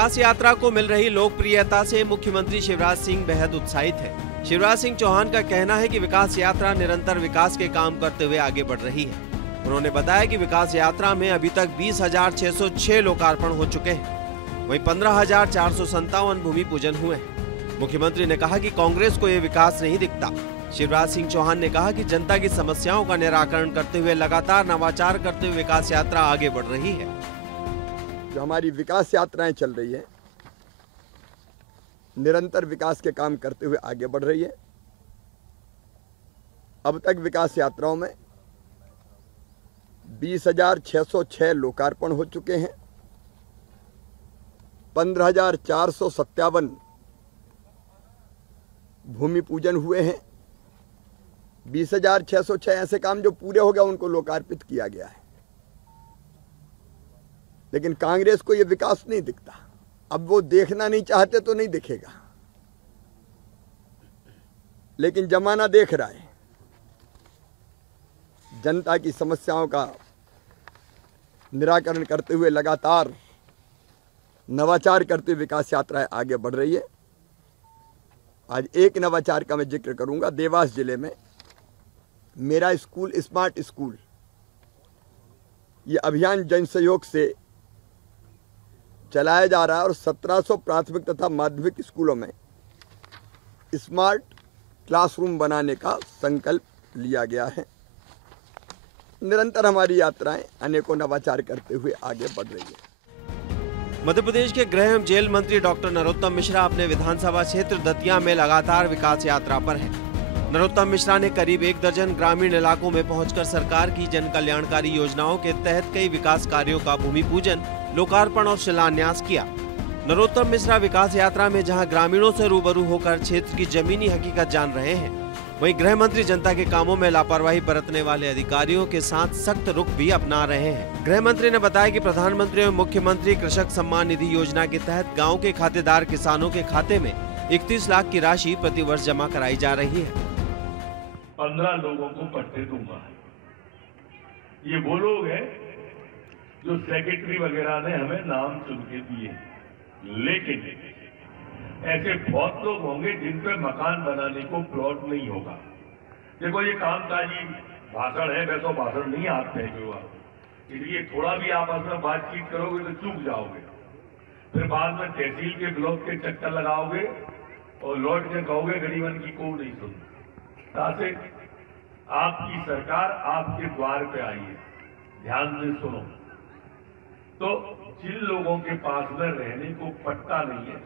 विकास यात्रा को मिल रही लोकप्रियता से मुख्यमंत्री शिवराज सिंह बेहद उत्साहित है। शिवराज सिंह चौहान का कहना है कि विकास यात्रा निरंतर विकास के काम करते हुए आगे बढ़ रही है। उन्होंने बताया कि विकास यात्रा में अभी तक 20,606 लोकार्पण हो चुके हैं, वहीं 15,457 भूमि पूजन हुए हैं। मुख्यमंत्री ने कहा कि कांग्रेस को ये विकास नहीं दिखता। शिवराज सिंह चौहान ने कहा कि जनता की समस्याओं का निराकरण करते हुए लगातार नवाचार करते हुए विकास यात्रा आगे बढ़ रही है। जो हमारी विकास यात्राएं चल रही है, निरंतर विकास के काम करते हुए आगे बढ़ रही है। अब तक विकास यात्राओं में 20,606 लोकार्पण हो चुके हैं, 15,457 भूमि पूजन हुए हैं। 20,606 ऐसे काम जो पूरे हो गए उनको लोकार्पित किया गया है। लेकिन कांग्रेस को यह विकास नहीं दिखता। अब वो देखना नहीं चाहते तो नहीं दिखेगा, लेकिन जमाना देख रहा है। जनता की समस्याओं का निराकरण करते हुए लगातार नवाचार करते हुए विकास यात्राएं आगे बढ़ रही है। आज एक नवाचार का मैं जिक्र करूंगा। देवास जिले में मेरा स्कूल स्मार्ट स्कूल, ये अभियान जन सहयोग से चलाया जा रहा है और 1700 प्राथमिक तथा माध्यमिक स्कूलों में स्मार्ट क्लासरूम बनाने का संकल्प लिया गया है। निरंतर हमारी यात्राएं अनेकों नवाचार करते हुए आगे बढ़ रही है। मध्य प्रदेश के गृह एवं जेल मंत्री डॉक्टर नरोत्तम मिश्रा अपने विधानसभा क्षेत्र दतिया में लगातार विकास यात्रा पर हैं। नरोत्तम मिश्रा ने करीब 1 दर्जन ग्रामीण इलाकों में पहुंचकर सरकार की जन कल्याणकारी योजनाओं के तहत कई विकास कार्यों का भूमि पूजन, लोकार्पण और शिलान्यास किया। नरोत्तम मिश्रा विकास यात्रा में जहां ग्रामीणों से रूबरू होकर क्षेत्र की जमीनी हकीकत जान रहे हैं, वहीं गृह मंत्री जनता के कामों में लापरवाही बरतने वाले अधिकारियों के साथ सख्त रुख भी अपना रहे हैं। गृह मंत्री ने बताया कि प्रधानमंत्री एवं मुख्यमंत्री कृषक सम्मान निधि योजना के तहत गाँव के खातेदार किसानों के खाते में 31 लाख की राशि प्रतिवर्ष जमा कराई जा रही है। 15 लोगों को पट्टे दूंगा। ये वो लोग हैं जो सेक्रेटरी वगैरह ने हमें नाम चुन के दिए, लेकिन ऐसे बहुत लोग होंगे जिन पे मकान बनाने को प्लॉट नहीं होगा। देखो, ये कामकाजी भाषण है, वैसा भाषण नहीं आपने हुआ, इसलिए थोड़ा भी आपस में बातचीत करोगे तो चूक जाओगे। फिर बाद में तहसील के ब्लॉक के चक्कर लगाओगे और लौट के कहोगे गरीबन की को नहीं सुनती। ताकि आपकी सरकार आपके द्वार पे आई है, ध्यान से सुनो। तो जिन लोगों के पास में रहने को पट्टा नहीं है,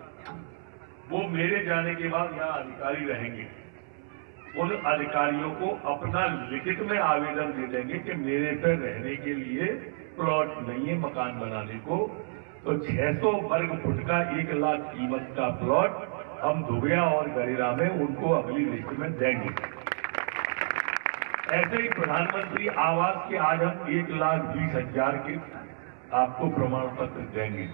वो मेरे जाने के बाद यहाँ अधिकारी रहेंगे। उन अधिकारियों को अपना लिखित में आवेदन दे देंगे कि मेरे पे रहने के लिए प्लॉट नहीं है मकान बनाने को, तो 600 वर्ग फुट का 1 लाख कीमत का प्लॉट हम दुबिया और गरेरा में उनको अगली लिस्ट में देंगे। ऐसे ही प्रधानमंत्री आवास के आज हम 1,20,000 के आपको प्रमाण पत्र देंगे।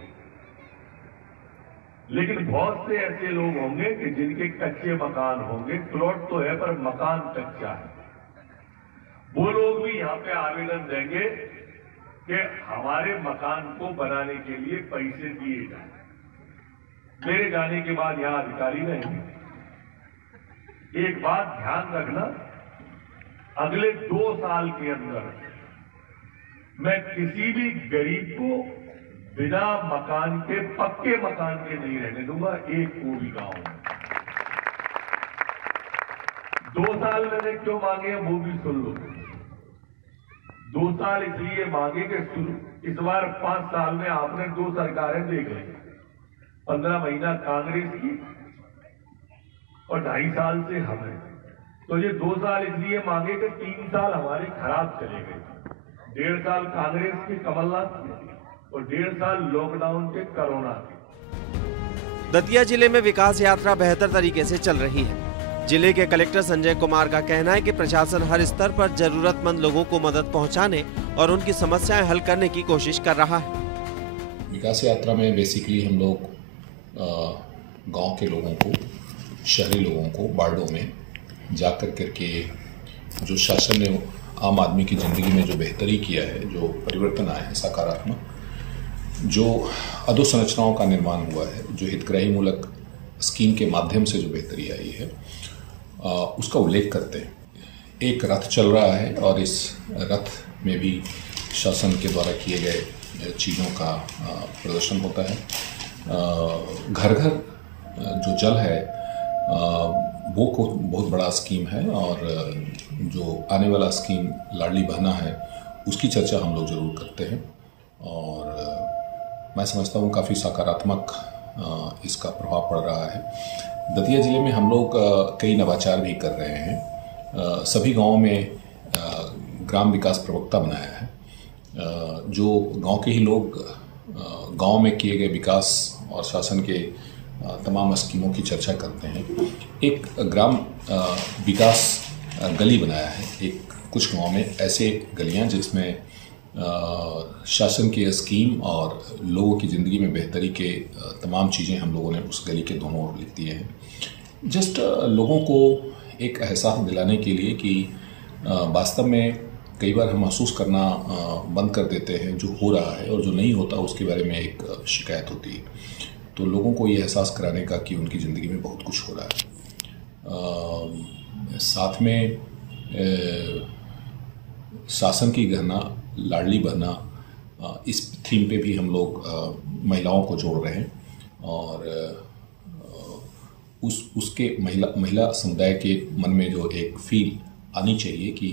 लेकिन बहुत से ऐसे लोग होंगे कि जिनके कच्चे मकान होंगे, प्लॉट तो है पर मकान कच्चा है। वो लोग भी यहाँ पे आवेदन देंगे कि हमारे मकान को बनाने के लिए पैसे दिए जाए। मेरे जाने के बाद यहाँ अधिकारी रहेंगे। एक बात ध्यान रखना, अगले 2 साल के अंदर मैं किसी भी गरीब को बिना मकान के, पक्के मकान के नहीं रहने दूंगा, एक को भी गांव में। 2 साल मैंने क्यों मांगे वो भी सुन लो। 2 साल इसलिए मांगे कि इस बार 5 साल में आपने 2 सरकारें देख ली, 15 महीना कांग्रेस की और 2.5 साल से हमें। तो ये 2 साल इसलिए मांगे कि 3 साल हमारे खराब चले गए। 1.5 साल कांग्रेस के कमलनाथ के और 1.5 साल लॉकडाउन के कोरोना के। दतिया जिले में विकास यात्रा बेहतर तरीके से चल रही है। जिले के कलेक्टर संजय कुमार का कहना है कि प्रशासन हर स्तर पर जरूरतमंद लोगों को मदद पहुंचाने और उनकी समस्याएं हल करने की कोशिश कर रहा है। विकास यात्रा में बेसिकली हम लोग गांव के लोगों को, शहरी लोगों को वार्डों में जाकर करके जो शासन ने आम आदमी की ज़िंदगी में जो बेहतरी किया है, जो परिवर्तन आया है सकारात्मक, जो अधोसंरचनाओं का निर्माण हुआ है, जो हितग्राही मूलक स्कीम के माध्यम से जो बेहतरी आई है, उसका उल्लेख करते हैं। एक रथ चल रहा है और इस रथ में भी शासन के द्वारा किए गए चीज़ों का प्रदर्शन होता है। घर घर जो जल है वो बहुत बड़ा स्कीम है, और जो आने वाला स्कीम लाडली बहना है उसकी चर्चा हम लोग ज़रूर करते हैं, और मैं समझता हूँ काफ़ी सकारात्मक इसका प्रभाव पड़ रहा है। दतिया ज़िले में हम लोग कई नवाचार भी कर रहे हैं। सभी गांवों में ग्राम विकास प्रवक्ता बनाया है, जो गांव के ही लोग गांव में किए गए विकास और शासन के तमाम स्कीमों की चर्चा करते हैं। एक ग्राम विकास गली बनाया है, कुछ गांव में ऐसे गलियां जिसमें शासन की स्कीम और लोगों की ज़िंदगी में बेहतरी के तमाम चीज़ें हम लोगों ने उस गली के दोनों ओर लिख दिए हैं। जस्ट लोगों को एक एहसास दिलाने के लिए कि वास्तव में कई बार हम महसूस करना बंद कर देते हैं जो हो रहा है, और जो नहीं होता उसके बारे में एक शिकायत होती है। तो लोगों को ये एहसास कराने का कि उनकी ज़िंदगी में बहुत कुछ हो रहा है। साथ में शासन की गहना लाडली बहना, इस थीम पे भी हम लोग महिलाओं को जोड़ रहे हैं, और उसके महिला समुदाय के मन में जो एक फील आनी चाहिए कि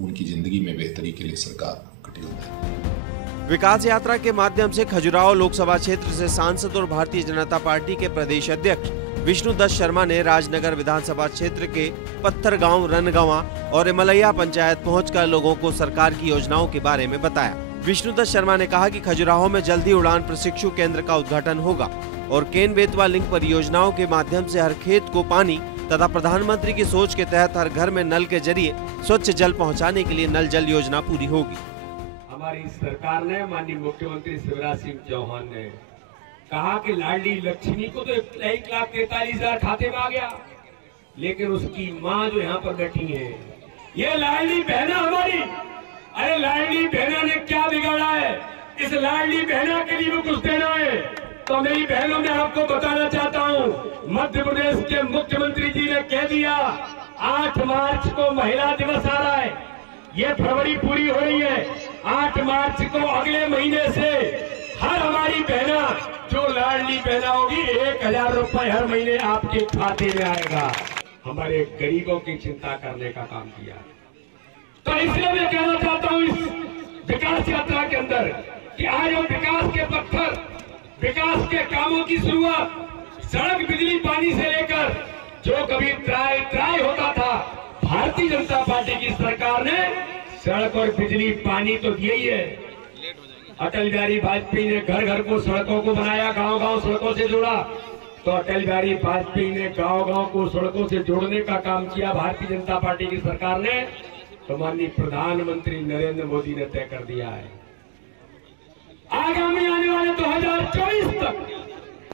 उनकी ज़िंदगी में बेहतरी के लिए सरकार कटिबद्ध है। विकास यात्रा के माध्यम से खजुराहो लोकसभा क्षेत्र से सांसद और भारतीय जनता पार्टी के प्रदेश अध्यक्ष विष्णुदत्त शर्मा ने राजनगर विधानसभा क्षेत्र के पत्थरगांव, रनगंवा और इमलैया पंचायत पहुंचकर लोगों को सरकार की योजनाओं के बारे में बताया। विष्णुदत्त शर्मा ने कहा कि खजुराहो में जल्दी उड़ान प्रशिक्षु केंद्र का उद्घाटन होगा और केन बेतवा लिंक परियोजनाओं के माध्यम से हर खेत को पानी तथा प्रधानमंत्री की सोच के तहत हर घर में नल के जरिए स्वच्छ जल पहुंचाने के लिए नल जल योजना पूरी होगी। हमारी सरकार ने, माननीय मुख्यमंत्री शिवराज सिंह चौहान ने कहा कि लाडली लक्ष्मी को तो 1,43,000 खाते में आ गया, लेकिन उसकी माँ जो यहाँ पर बैठी है, ये लाडली बहना हमारी, अरे लाडली बहना ने क्या बिगाड़ा है? इस लाडली बहना के लिए कुछ देना है तो मेरी बहनों में आपको बताना चाहता हूँ, मध्य प्रदेश के मुख्यमंत्री जी ने कह दिया 8 मार्च को महिला दिवस आ रहा है, ये फरवरी पूरी हो रही है, 8 मार्च को अगले महीने से हर हमारी बहना जो लाडली बहना होगी 1,000 रुपए हर महीने आपके खाते में आएगा। हमारे गरीबों की चिंता करने का काम किया। तो इसलिए मैं कहना चाहता हूँ इस विकास यात्रा के अंदर कि आज हम विकास के पत्थर, विकास के कामों की शुरुआत सड़क, बिजली, पानी से लेकर जो कभी ट्राई होता था, भारतीय जनता पार्टी की सरकार ने सड़क और बिजली, पानी तो दिया ही है। अटल बिहारी वाजपेयी ने घर घर को सड़कों को बनाया, गांव गांव सड़कों से जोड़ा, तो अटल बिहारी वाजपेयी ने गांव गांव को सड़कों से जोड़ने का काम किया भारतीय जनता पार्टी की सरकार ने, तो माननीय प्रधानमंत्री नरेंद्र मोदी ने तय कर दिया है आगामी आने वाले 2024 तक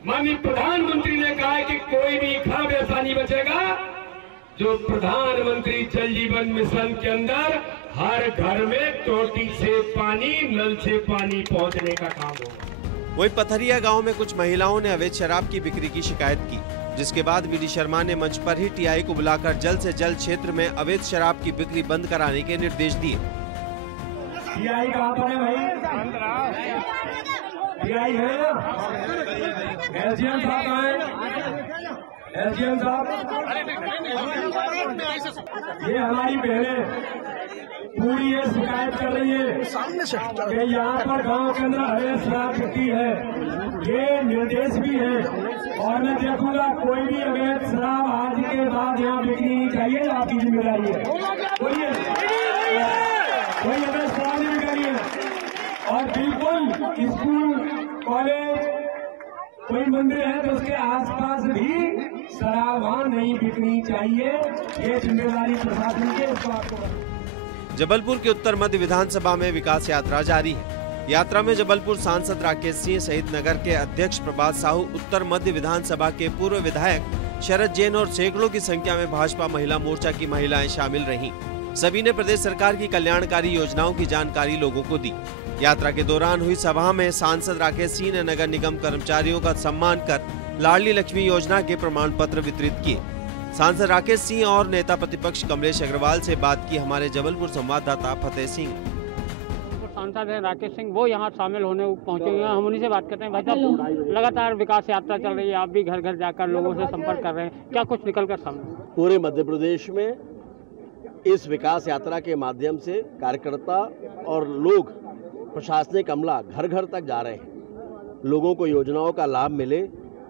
माननीय प्रधानमंत्री ने कहा है कि कोई भी घर ऐसा नहीं बचेगा जो प्रधानमंत्री जल जीवन मिशन के अंदर हर घर में टोटी से पानी, नल से पानी पहुंचने का काम होगा। वहीं पथरिया गांव में कुछ महिलाओं ने अवैध शराब की बिक्री की शिकायत की, जिसके बाद वीडी शर्मा ने मंच पर ही टीआई को बुलाकर जल्द से जल्द क्षेत्र में अवैध शराब की बिक्री बंद कराने के निर्देश दिए। टीआई कहाँ पर है भाई? टीआई है ना? एसडीएम साहब कहाँ है? एसडीएम साहब, ये हमारी बहनें पूरी ये शिकायत कर रही है कि यहाँ पर गांव के अंदर अवैध शराब बिकती है, ये निर्देश भी है, और मैं देखूंगा कोई भी अवैध शराब आज के बाद यहाँ बिकनी नहीं चाहिए, आपकी जिम्मेदारी है। कोई अवैध शराब नहीं बिक रही है, और बिल्कुल स्कूल, कॉलेज, कोई मंदिर है तो उसके आसपास भी शराब वहाँ नहीं बिकनी चाहिए, ये जिम्मेदारी प्रशासन की, इसको आपको। जबलपुर के उत्तर मध्य विधानसभा में विकास यात्रा जारी है। यात्रा में जबलपुर सांसद राकेश सिंह सहित नगर के अध्यक्ष प्रभात साहू, उत्तर मध्य विधानसभा के पूर्व विधायक शरद जैन और सैकड़ों की संख्या में भाजपा महिला मोर्चा की महिलाएं शामिल रहीं। सभी ने प्रदेश सरकार की कल्याणकारी योजनाओं की जानकारी लोगों को दी। यात्रा के दौरान हुई सभा में सांसद राकेश सिंह ने नगर निगम कर्मचारियों का सम्मान कर लाडली लक्ष्मी योजना के प्रमाण पत्र वितरित किए। सांसद राकेश सिंह और नेता प्रतिपक्ष कमलेश अग्रवाल से बात की हमारे जबलपुर संवाददाता फतेह सिंह। सांसद है राकेश सिंह, वो यहाँ शामिल होने पहुंचे हुए हैं। हम उन्हीं से बात करते हैं। भाई साहब, लगातार विकास यात्रा चल रही है, आप भी घर घर जाकर लोगों से संपर्क कर रहे हैं, क्या कुछ निकल कर सामने? पूरे मध्य प्रदेश में इस विकास यात्रा के माध्यम से कार्यकर्ता और लोग, प्रशासनिक अमला घर घर तक जा रहे हैं। लोगों को योजनाओं का लाभ मिले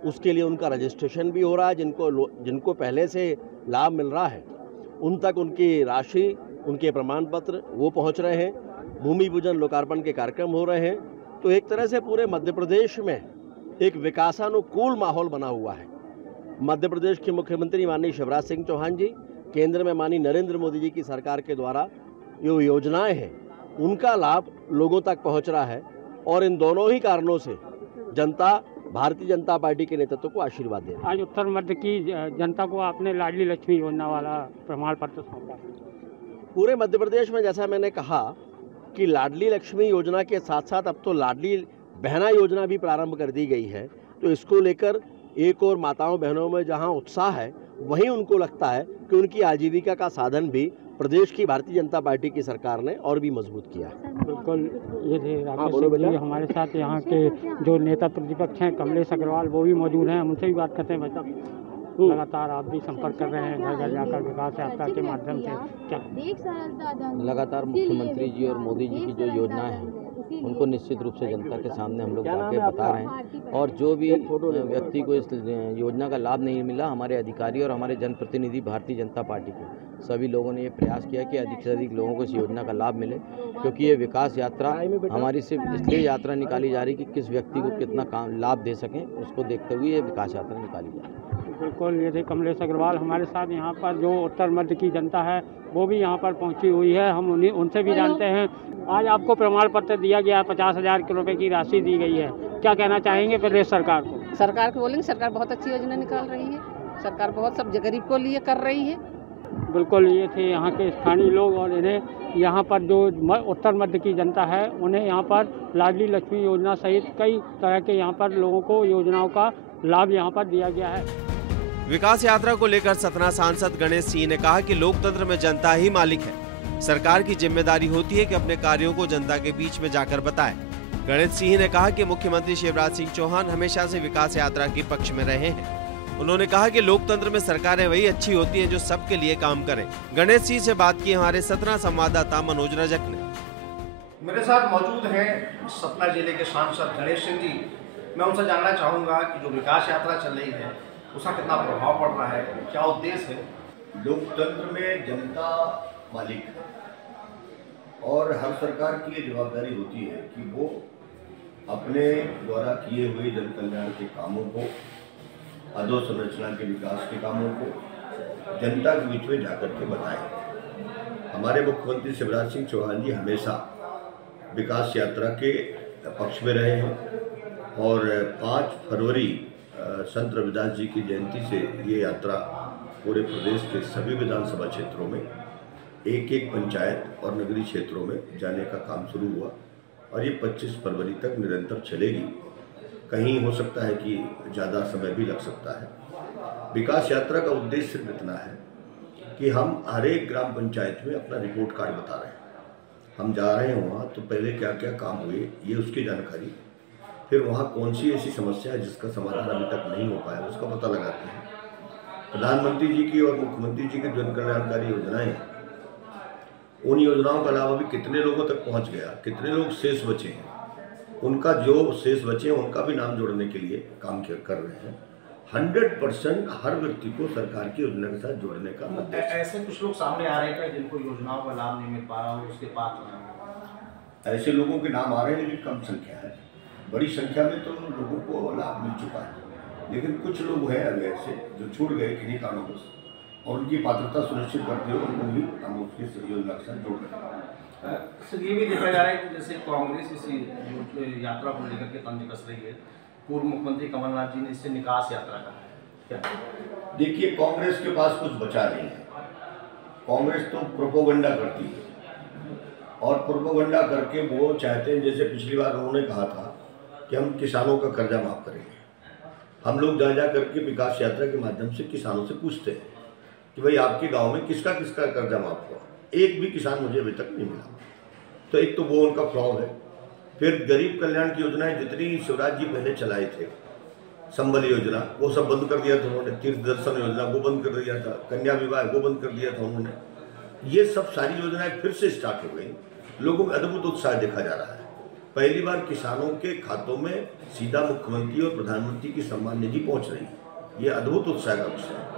उसके लिए उनका रजिस्ट्रेशन भी हो रहा है। जिनको पहले से लाभ मिल रहा है उन तक उनकी राशि, उनके प्रमाण पत्र वो पहुंच रहे हैं। भूमि पूजन, लोकार्पण के कार्यक्रम हो रहे हैं। तो एक तरह से पूरे मध्य प्रदेश में एक विकासानुकूल माहौल बना हुआ है। मध्य प्रदेश के मुख्यमंत्री माननीय शिवराज सिंह चौहान जी, केंद्र में माननीय नरेंद्र मोदी जी की सरकार के द्वारा जो योजनाएं हैं उनका लाभ लोगों तक पहुंच रहा है और इन दोनों ही कारणों से जनता भारतीय जनता पार्टी के नेतृत्व को आशीर्वाद दे रही है। आज उत्तर मध्य की जनता को आपने लाडली लक्ष्मी योजना वाला प्रमाण पत्र सौंपा। पूरे मध्य प्रदेश में जैसा मैंने कहा कि लाडली लक्ष्मी योजना के साथ साथ अब तो लाडली बहना योजना भी प्रारंभ कर दी गई है। तो इसको लेकर एक और माताओं बहनों में जहां उत्साह है, वहीं उनको लगता है कि उनकी आजीविका का साधन भी प्रदेश की भारतीय जनता पार्टी की सरकार ने और भी मजबूत किया है। बिल्कुल, ये थे राकेश सिंह जी हमारे साथ। यहाँ के जो नेता प्रतिपक्ष हैं कमलेश अग्रवाल, वो भी मौजूद हैं, उनसे भी बात करते हैं। भाई साहब, लगातार आप भी संपर्क कर रहे हैं घर घर जाकर विकास यात्रा के माध्यम से, क्या लगातार मुख्यमंत्री जी और मोदी जी की जो योजनाएं हैं उनको निश्चित रूप से जनता के सामने हम लोग जाके बता रहे हैं। और जो भी व्यक्ति को इस योजना का लाभ नहीं मिला, हमारे अधिकारी और हमारे जनप्रतिनिधि भारतीय जनता पार्टी के सभी लोगों ने ये प्रयास किया कि अधिक से अधिक लोगों को इस योजना का लाभ मिले, क्योंकि ये विकास यात्रा हमारी सिर्फ इसलिए यात्रा निकाली जा रही कि किस व्यक्ति को कितना लाभ दे सकें, उसको देखते हुए ये विकास यात्रा निकाली जा रही है। बिल्कुल, ये थे कमलेश अग्रवाल हमारे साथ। यहाँ पर जो उत्तर मध्य की जनता है वो भी यहाँ पर पहुँची हुई है, हम उनसे भी जानते हैं। आज आपको प्रमाण पत्र दिया गया, 50,000 रुपये की राशि दी गई है, क्या कहना चाहेंगे प्रदेश सरकार को? सरकार को बोलेंगे, सरकार बहुत अच्छी योजना निकाल रही है, सरकार बहुत सब गरीब को लिए कर रही है। बिल्कुल, ये थे यहाँ के स्थानीय लोग और इन्हें यहाँ पर जो उत्तर मध्य की जनता है उन्हें यहाँ पर लाडली लक्ष्मी योजना सहित कई तरह के यहाँ पर लोगों को योजनाओं का लाभ यहाँ पर दिया गया है। विकास यात्रा को लेकर सतना सांसद गणेश सिंह ने कहा कि लोकतंत्र में जनता ही मालिक है। सरकार की जिम्मेदारी होती है कि अपने कार्यों को जनता के बीच में जाकर बताए। गणेश सिंह ने कहा कि मुख्यमंत्री शिवराज सिंह चौहान हमेशा से विकास यात्रा के पक्ष में रहे हैं। उन्होंने कहा कि लोकतंत्र में सरकारें वही अच्छी होती हैं जो सबके लिए काम करें। गणेश सिंह से बात की हमारे सतना संवाददाता मनोज रजक ने। मेरे साथ मौजूद हैं सतना जिले के सांसद गणेश सिंह जी। मैं उनसे जानना चाहूँगा कि जो विकास यात्रा चल रही है उसका कितना प्रभाव पड़ रहा है, क्या उद्देश्य है? लोकतंत्र में जनता मालिक है और हर सरकार की ये जवाबदारी होती है कि वो अपने द्वारा किए हुए जन कल्याण के कामों को, अधोसंरचना के विकास के कामों को जनता के बीच में जाकर के बताएं। हमारे मुख्यमंत्री शिवराज सिंह चौहान जी हमेशा विकास यात्रा के पक्ष में रहे हैं और 5 फरवरी संत रविदास जी की जयंती से ये यात्रा पूरे प्रदेश के सभी विधानसभा क्षेत्रों में एक एक पंचायत और नगरीय क्षेत्रों में जाने का काम शुरू हुआ और ये 25 फरवरी तक निरंतर चलेगी। कहीं हो सकता है कि ज़्यादा समय भी लग सकता है। विकास यात्रा का उद्देश्य सिर्फ इतना है कि हम हर एक ग्राम पंचायत में अपना रिपोर्ट कार्ड बता रहे हैं। हम जा रहे हैं वहाँ तो पहले क्या क्या काम हुए ये उसकी जानकारी, फिर वहाँ कौन सी ऐसी समस्या है जिसका समाधान अभी तक नहीं हो पाया उसका पता लगाते हैं। प्रधानमंत्री जी की और मुख्यमंत्री जी की जन कल्याणकारी योजनाएं, उन योजनाओं का लाभ अभी कितने लोगों तक पहुँच गया, कितने लोग शेष बचे हैं, उनका जो शेष बचे हैं उनका भी नाम जोड़ने के लिए काम कर रहे हैं। 100% हर व्यक्ति को सरकार की योजना के साथ जोड़ने का उद्देश्य। ऐसे कुछ लोग सामने आ रहे हैं जिनको योजनाओं का लाभ नहीं मिल पा रहा हो, उसके पात्र ऐसे लोगों के नाम आ रहे हैं लेकिन कम संख्या है। बड़ी संख्या में तो लोगों को लाभ मिल चुका है, लेकिन कुछ लोग हैं अभी ऐसे जो छूट गए किन्हीं कारणों से और उनकी पात्रता सुनिश्चित करते हुए उनको भी हम उसके योजना के साथ जोड़ रहे हैं। सर, ये भी देखा जा रहा है कि जैसे कांग्रेस इसी यात्रा को लेकर के तंज कस रही है। पूर्व मुख्यमंत्री कमलनाथ जी ने इससे निकास यात्रा कहा है, क्या? देखिए, कांग्रेस के पास कुछ बचा नहीं है। कांग्रेस तो प्रोपोगंडा करती है और प्रोपेगेंडा करके वो चाहते हैं, जैसे पिछली बार उन्होंने कहा था कि हम किसानों का कर्जा माफ करेंगे। हम लोग जा करके विकास यात्रा के माध्यम से किसानों से पूछते हैं कि भाई आपके गांव में किसका किसका कर्जा माफ हुआ। एक भी किसान मुझे अभी तक नहीं मिला। तो एक तो वो उनका फ्लॉ है। फिर गरीब कल्याण की योजनाएं जितनी शिवराज जी पहले चलाए थे, संबल योजना वो सब बंद कर दिया था उन्होंने, तीर्थ दर्शन योजना वो बंद कर दिया था, कन्या विवाह वो बंद कर दिया था उन्होंने। ये सब सारी योजनाएं फिर से स्टार्ट हो गई। लोगों में अद्भुत उत्साह देखा जा रहा है। पहली बार किसानों के खातों में सीधा मुख्यमंत्री और प्रधानमंत्री की सम्मान निधि पहुंच रही है। ये अद्भुत उत्साह का विषय है।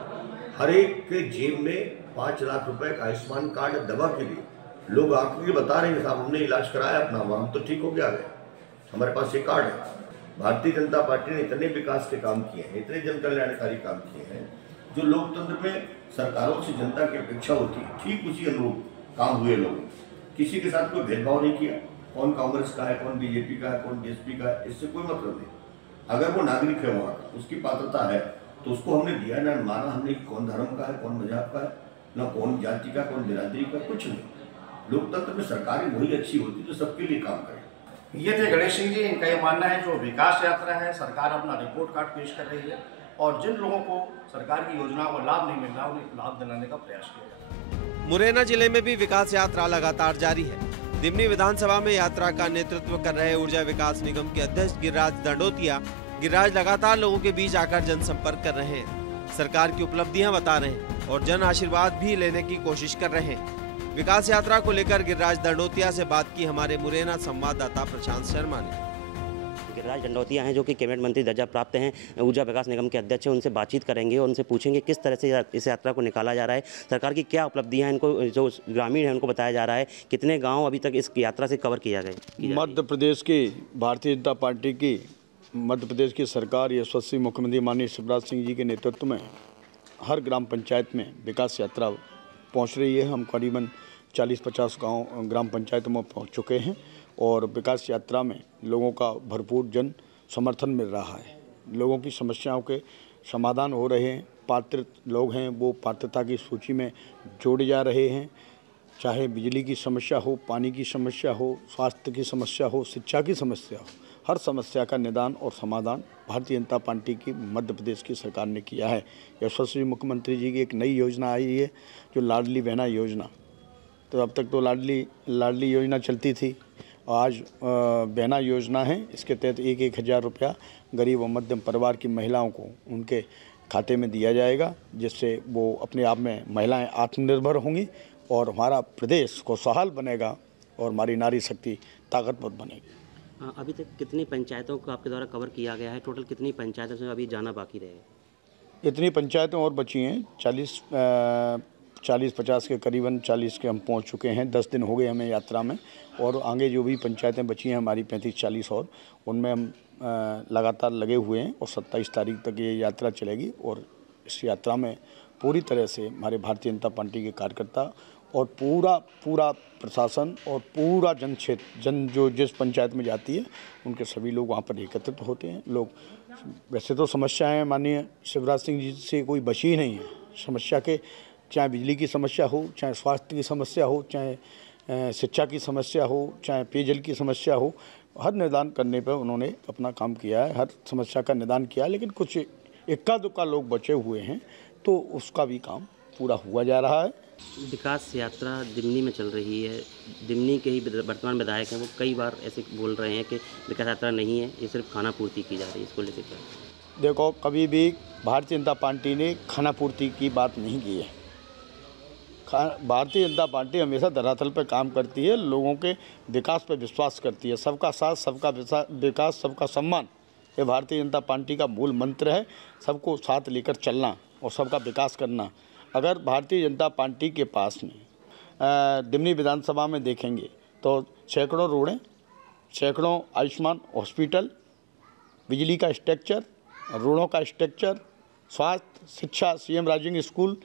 हर एक के जेब में 5 लाख रुपए का आयुष्मान कार्ड दवा के लिए लोग आकर बता रहे हैं साहब हमने इलाज कराया अपना, हम तो ठीक हो गया है, हमारे पास ये कार्ड है। भारतीय जनता पार्टी ने इतने विकास के काम किए हैं, इतने जन कल्याणकारी काम किए हैं जो लोकतंत्र में सरकारों से जनता की अपेक्षा होती है, ठीक उसी अनुरूप काम हुए। लोग किसी के साथ कोई भेदभाव नहीं किया, कौन कांग्रेस का है, कौन बीजेपी का है, कौन बीएसपी का है, इससे कोई मतलब नहीं। अगर वो नागरिक है वहाँ का, उसकी पात्रता है तो उसको हमने दिया ना माना हमने कौन धर्म का है, कौन मजहब का है, ना कौन जाति का, कौन बिरादरी का, कुछ नहीं। लोकतंत्र में सरकारें वही अच्छी होती जो सबके लिए काम करें। ये थे गणेश सिंह जी। इनका ये मानना है जो विकास यात्रा है, सरकार अपना रिपोर्ट कार्ड पेश कर रही है और जिन लोगों को सरकार की योजनाओं का लाभ नहीं मिल रहा उन्हें लाभ दिलाने का प्रयास किया जा रहा है। मुरैना जिले में भी विकास यात्रा लगातार जारी है। दिमनी विधानसभा में यात्रा का नेतृत्व कर रहे ऊर्जा विकास निगम के अध्यक्ष गिरिराज दंडोतिया लगातार लोगों के बीच आकर जनसंपर्क कर रहे हैं, सरकार की उपलब्धियां बता रहे हैं और जन आशीर्वाद भी लेने की कोशिश कर रहे हैं। विकास यात्रा को लेकर गिरिराज दंडोतिया से बात की हमारे मुरैना संवाददाता प्रशांत शर्मा ने। गिरिराज दंडोतिया हैं जो कि कैबिनेट मंत्री दर्जा प्राप्त हैं, ऊर्जा विकास निगम के अध्यक्ष हैं। उनसे बातचीत करेंगे और उनसे पूछेंगे किस तरह से इस यात्रा को निकाला जा रहा है, सरकार की क्या उपलब्धियां इनको जो ग्रामीण है उनको बताया जा रहा है, कितने गाँव अभी तक इस यात्रा से कवर किया गया। मध्य प्रदेश की भारतीय जनता पार्टी की मध्य प्रदेश की सरकार यशस्वी मुख्यमंत्री माननीय शिवराज सिंह जी के नेतृत्व में हर ग्राम पंचायत में विकास यात्रा पहुँच रही है। हम करीबन 40-50 गाँव ग्राम पंचायतों में पहुँच चुके हैं और विकास यात्रा में लोगों का भरपूर जन समर्थन मिल रहा है। लोगों की समस्याओं के समाधान हो रहे हैं। पात्र लोग हैं वो पात्रता की सूची में जोड़े जा रहे हैं। चाहे बिजली की समस्या हो, पानी की समस्या हो, स्वास्थ्य की समस्या हो, शिक्षा की समस्या हो, हर समस्या का निदान और समाधान भारतीय जनता पार्टी की मध्य प्रदेश की सरकार ने किया है। यशस्वी मुख्यमंत्री जी की एक नई योजना आई है जो लाडली बहना योजना। तो अब तक तो लाडली योजना चलती थी, आज बहना योजना है। इसके तहत 1,000 रुपया गरीब और मध्यम परिवार की महिलाओं को उनके खाते में दिया जाएगा, जिससे वो अपने आप में महिलाएं आत्मनिर्भर होंगी और हमारा प्रदेश खुशहाल बनेगा और हमारी नारी शक्ति ताकतवर बनेगी। अभी तक कितनी पंचायतों को आपके द्वारा कवर किया गया है? टोटल कितनी पंचायतों से अभी जाना बाकी रहेगा? इतनी पंचायतें और बची हैं, 40-50 के करीबन 40 के हम पहुंच चुके हैं। 10 दिन हो गए हमें यात्रा में और आगे जो भी पंचायतें बची हैं हमारी 35-40 और उनमें हम लगातार लगे हुए हैं और 27 तारीख तक ये यात्रा चलेगी। और इस यात्रा में पूरी तरह से हमारे भारतीय जनता पार्टी के कार्यकर्ता और पूरा प्रशासन और पूरा जन जो जिस पंचायत में जाती है उनके सभी लोग वहाँ पर एकत्रित होते हैं। लोग वैसे तो समस्याएं माननीय शिवराज सिंह जी से कोई बची ही नहीं है। समस्या के चाहे बिजली की समस्या हो, चाहे स्वास्थ्य की समस्या हो, चाहे शिक्षा की समस्या हो, चाहे पेयजल की समस्या हो, हर निदान करने पर उन्होंने अपना काम किया है, हर समस्या का निदान किया है। लेकिन कुछ इक्का दुक्का लोग बचे हुए हैं तो उसका भी काम पूरा हुआ जा रहा है। विकास यात्रा दिमनी में चल रही है, दिमनी के ही वर्तमान विधायक हैं, वो कई बार ऐसे बोल रहे हैं कि विकास यात्रा नहीं है, ये सिर्फ खाना पूर्ति की जा रही है। इसको लेकर क्या? देखो, कभी भी भारतीय जनता पार्टी ने खाना पूर्ति की बात नहीं की है। भारतीय जनता पार्टी हमेशा धरातल पर काम करती है, लोगों के विकास पर विश्वास करती है। सबका साथ, सबका विकास, सबका सम्मान, ये भारतीय जनता पार्टी का मूल मंत्र है। सबको साथ लेकर चलना और सबका विकास करना। अगर भारतीय जनता पार्टी के पास में दिमनी विधानसभा में देखेंगे तो सैकड़ों रोडें, सैकड़ों आयुष्मान हॉस्पिटल, बिजली का स्ट्रक्चर, रोडों का स्ट्रक्चर, स्वास्थ्य, शिक्षा, सीएम राइजिंग स्कूल,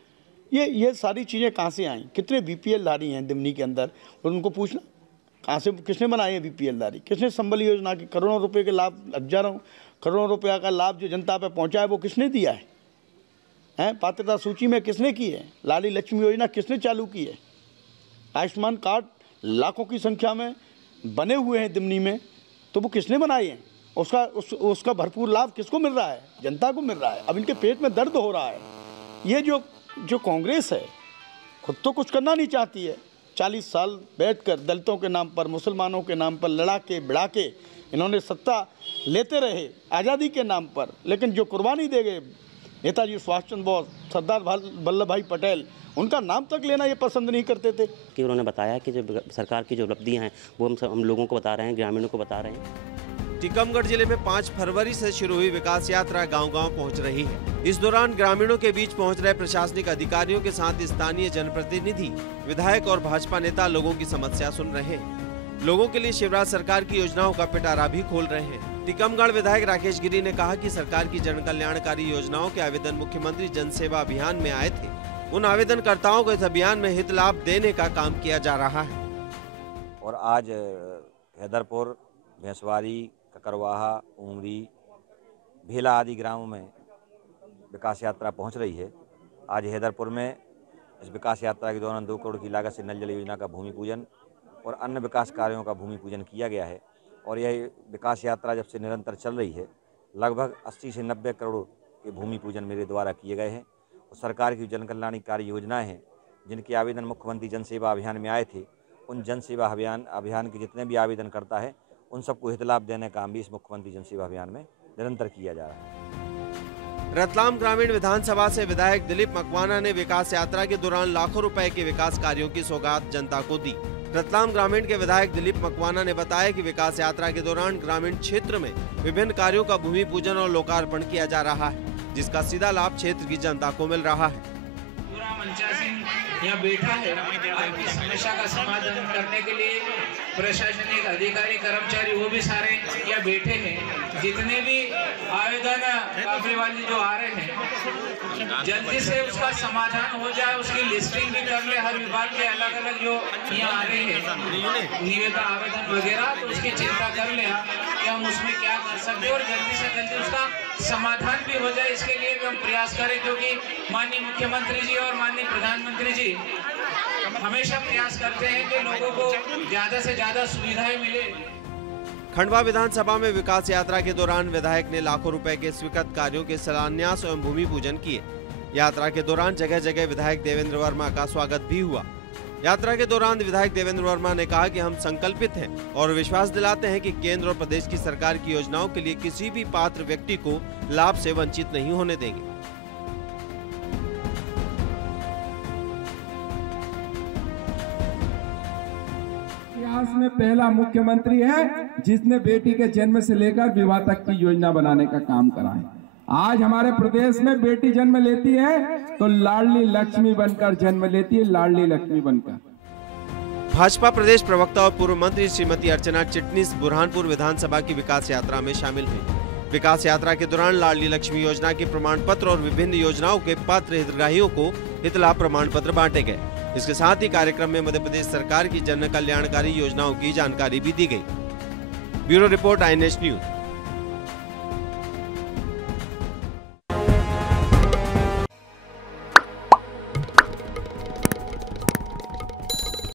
ये सारी चीज़ें कहाँ से आई? कितने बीपीएल धारी हैं दिमनी के अंदर, उनको पूछना कहाँ से, किसने बनाए हैं बीपीएल धारी, किसने संबल योजना के करोड़ों रुपए के लाभ, हजारों करोड़ों रुपया का लाभ जो जनता पर पहुँचा है वो किसने दिया है? पात्रता सूची में किसने की है? लाडली लक्ष्मी योजना किसने चालू की है? आयुष्मान कार्ड लाखों की संख्या में बने हुए हैं दिमनी में, तो वो किसने बनाए हैं? उसका भरपूर लाभ किसको मिल रहा है? जनता को मिल रहा है। अब इनके पेट में दर्द हो रहा है। ये जो कांग्रेस है खुद तो कुछ करना नहीं चाहती है। 40 साल बैठकर दलितों के नाम पर, मुसलमानों के नाम पर लड़ा के बिड़ा के इन्होंने सत्ता लेते रहे आज़ादी के नाम पर, लेकिन जो कुर्बानी दे गए नेताजी सुभाष चंद्र बोस, सरदार वल्लभ भाई पटेल, उनका नाम तक लेना ये पसंद नहीं करते थे। कि उन्होंने बताया कि जो सरकार की जो उपलब्धियां हैं वो हम लोगों को बता रहे हैं, ग्रामीणों को बता रहे हैं। टीकमगढ़ जिले में 5 फरवरी से शुरू हुई विकास यात्रा गांव-गांव पहुंच रही है। इस दौरान ग्रामीणों के बीच पहुंच रहे प्रशासनिक अधिकारियों के साथ स्थानीय जनप्रतिनिधि, विधायक और भाजपा नेता लोगों की समस्या सुन रहे हैं। लोगों के लिए शिवराज सरकार की योजनाओं का पिटारा भी खोल रहे हैं। टीकमगढ़ विधायक राकेश गिरी ने कहा कि सरकार की जन कल्याणकारी योजनाओं के आवेदन मुख्यमंत्री जन सेवा अभियान में आए थे। उन आवेदनकर्ताओं को इस अभियान में हित लाभ देने का काम किया जा रहा है। और आज हैदरपुर, भैंसवारी, ककरवाहा, उमरी, भेला आदि ग्रामों में विकास यात्रा पहुंच रही है। आज हैदरपुर में इस विकास यात्रा के दौरान 2 करोड़ की लागत से नल जल योजना का भूमि पूजन और अन्य विकास कार्यों का भूमि पूजन किया गया है। और यह विकास यात्रा जब से निरंतर चल रही है, लगभग 80 से 90 करोड़ के भूमि पूजन मेरे द्वारा किए गए हैं। और सरकार की जन कल्याणकारी योजनाएँ हैं जिनके आवेदन मुख्यमंत्री जन सेवा अभियान में आए थे, उन जन सेवा अभियान के जितने भी आवेदन करता है उन सबको हित लाभ देने का काम भी इस मुख्यमंत्री जन सेवा अभियान में निरंतर किया जा रहा है। रतलाम ग्रामीण विधानसभा से विधायक दिलीप मकवाना ने विकास यात्रा के दौरान लाखों रुपए के विकास कार्यों की सौगात जनता को दी। रतलाम ग्रामीण के विधायक दिलीप मकवाना ने बताया कि विकास यात्रा के दौरान ग्रामीण क्षेत्र में विभिन्न कार्यों का भूमि पूजन और लोकार्पण किया जा रहा है, जिसका सीधा लाभ क्षेत्र की जनता को मिल रहा है। यहाँ बैठा है, आपकी समस्या का समाधान करने के लिए प्रशासनिक अधिकारी, कर्मचारी वो भी सारे यहाँ बैठे हैं। जितने भी आवेदन काफी वाले जो आ रहे हैं, जल्दी से उसका समाधान हो जाए, उसकी लिस्टिंग भी कर ले। हर विभाग के अलग अलग जो यहाँ आ रहे हैं निवेदन, आवेदन वगैरह, तो उसकी चिंता कर ले कि हम उसमें क्या कर सकते हैं और जल्दी से जल्दी उसका समाधान भी हो जाए। इसके लिए भी हम प्रयास करें, क्योंकि माननीय मुख्यमंत्री जी और माननीय प्रधानमंत्री जी हमेशा प्रयास करते हैं कि लोगों को ज्यादा से ज्यादा सुविधाएं मिले। खंडवा विधानसभा में विकास यात्रा के दौरान विधायक ने लाखों रुपए के स्वीकृत कार्यों के शिलान्यास एवं भूमि पूजन किए। यात्रा के दौरान जगह जगह विधायक देवेंद्र वर्मा का स्वागत भी हुआ। यात्रा के दौरान विधायक देवेंद्र वर्मा ने कहा कि हम संकल्पित हैं और विश्वास दिलाते हैं कि केंद्र और प्रदेश की सरकार की योजनाओं के लिए किसी भी पात्र व्यक्ति को लाभ से वंचित नहीं होने देंगे। इतिहास में पहला मुख्यमंत्री है जिसने बेटी के जन्म से लेकर विवाह तक की योजना बनाने का काम करा है। आज हमारे प्रदेश में बेटी जन्म लेती है तो लाडली लक्ष्मी बनकर जन्म लेती है, लाडली लक्ष्मी बनकर। भाजपा प्रदेश प्रवक्ता और पूर्व मंत्री श्रीमती अर्चना चिटनीस बुरहानपुर विधानसभा की विकास यात्रा में शामिल हुई। विकास यात्रा के दौरान लाडली लक्ष्मी योजना के प्रमाण पत्र और विभिन्न योजनाओं के पात्र हितग्राहियों को हित लाभ प्रमाण पत्र बांटे गए। इसके साथ ही कार्यक्रम में मध्य प्रदेश सरकार की जन कल्याणकारी योजनाओं की जानकारी भी दी गई। Bureau report, INH news.